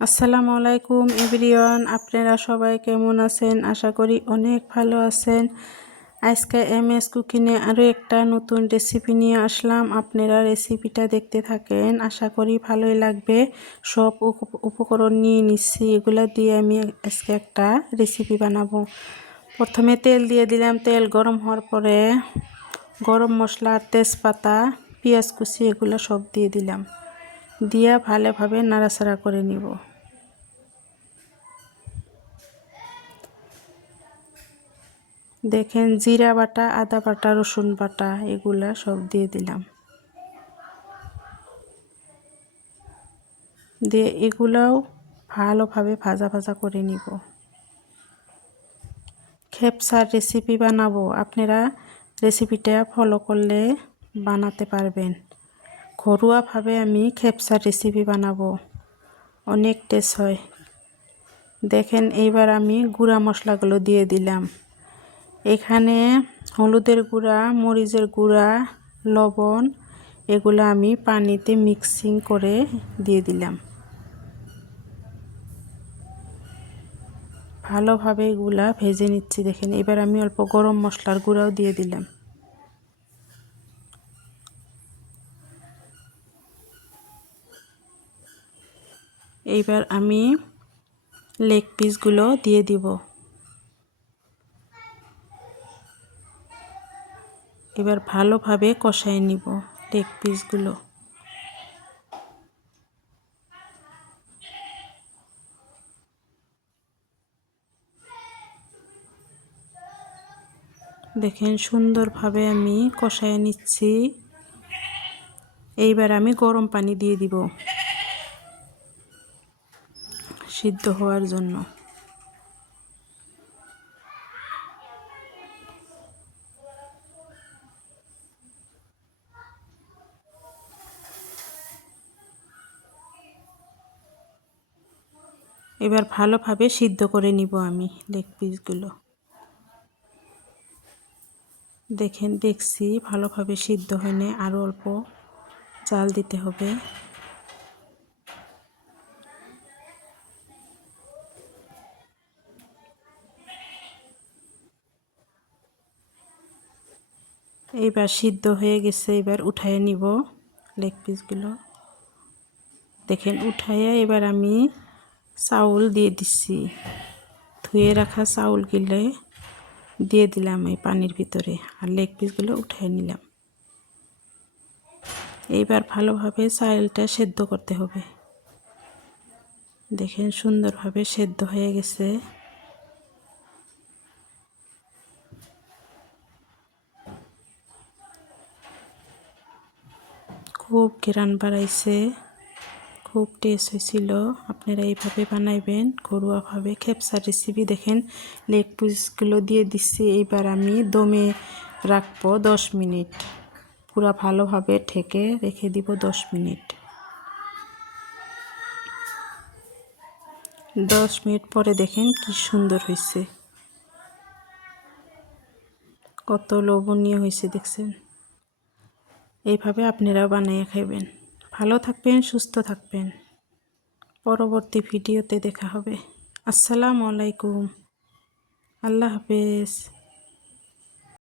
আসসালামু আলাইকুম এভরিওয়ান, আপনারা সবাই কেমন আছেন? আশা করি অনেক ভালো আছেন। আজকে এমএস কুকিংয়ে আরও একটা নতুন রেসিপি নিয়ে আসলাম। আপনারা রেসিপিটা দেখতে থাকেন, আশা করি ভালোই লাগবে। সব উপকরণ নিয়ে নিচ্ছি, এগুলা দিয়ে আমি আজকে একটা রেসিপি বানাবো। প্রথমে তেল দিয়ে দিলাম, তেল গরম হওয়ার পরে গরম মশলা, তেজপাতা, পেঁয়াজ কুচি এগুলো সব দিয়ে দিলাম, দিয়ে ভালোভাবে নাড়াচাড়া করে নিব। দেখেন জিরা বাটা, আদা বাটা, রসুন বাটা এগুলা সব দিয়ে দিলাম, দিয়ে এগুলাও ভালোভাবে ভাজা ভাজা করে নিব। খেপসার রেসিপি বানাবো, আপনারা রেসিপিটা ফলো করলে বানাতে পারবেন। ঘরোয়াভাবে আমি খেপসার রেসিপি বানাবো, অনেক টেস্ট হয়। দেখেন এইবার আমি গুঁড়া মশলাগুলো দিয়ে দিলাম। এখানে হলুদের গুঁড়া, মরিচের গুঁড়া, লবণ এগুলো আমি পানিতে মিক্সিং করে দিয়ে দিলাম। ভালোভাবে এগুলা ভেজে নিচ্ছি। দেখেন এবার আমি অল্প গরম মশলার গুঁড়াও দিয়ে দিলাম। এইবার আমি লেগ পিসগুলো দিয়ে দিব। এবার ভালোভাবে কষায় নিব লেগ পিসগুলো। দেখেন সুন্দরভাবে আমি কষায় নিচ্ছি। এইবার আমি গরম পানি দিয়ে দিব সিদ্ধ হওয়ার জন্য। এবার ভালোভাবে সিদ্ধ করে নিব আমি লেগ পিসগুলো। দেখেন দেখছি ভালোভাবে সিদ্ধ হয়নি, আরও অল্প জাল দিতে হবে। এইবার সিদ্ধ হয়ে গেছে, এবার উঠায় নিব লেগ পিসগুলো। দেখেন উঠাইয়া এবার আমি চাউল দিয়ে দিচ্ছি, ধুয়ে রাখা চাউল গিলে দিয়ে দিলাম এই পানির ভিতরে, আর লেগ পিসগুলো উঠায় নিলাম। এইবার ভালোভাবে চাউলটা সেদ্ধ করতে হবে। দেখেন সুন্দরভাবে সেদ্ধ হয়ে গেছে। খুব ঘ্রাণ বাড়াইছে, খুব টেস্ট হয়েছিল। আপনারা এইভাবে বানাইবেন ঘরোয়াভাবে খেপসার রেসিপি। দেখেন লেগ পিসগুলো দিয়ে দিচ্ছি। এইবার আমি দমে রাখবো 10 মিনিট, পুরা ভালোভাবে ঢেকে রেখে দিব 10 মিনিট। 10 মিনিট পরে দেখেন কি সুন্দর হয়েছে, কত লোভনীয় হয়েছে দেখছেন। এইভাবে আপনারাও বানিয়ে খাইবেন। ভালো থাকবেন, সুস্থ থাকবেন। পরবর্তী ভিডিওতে দেখা হবে। আসসালামু আলাইকুম, আল্লাহ হাফেজ।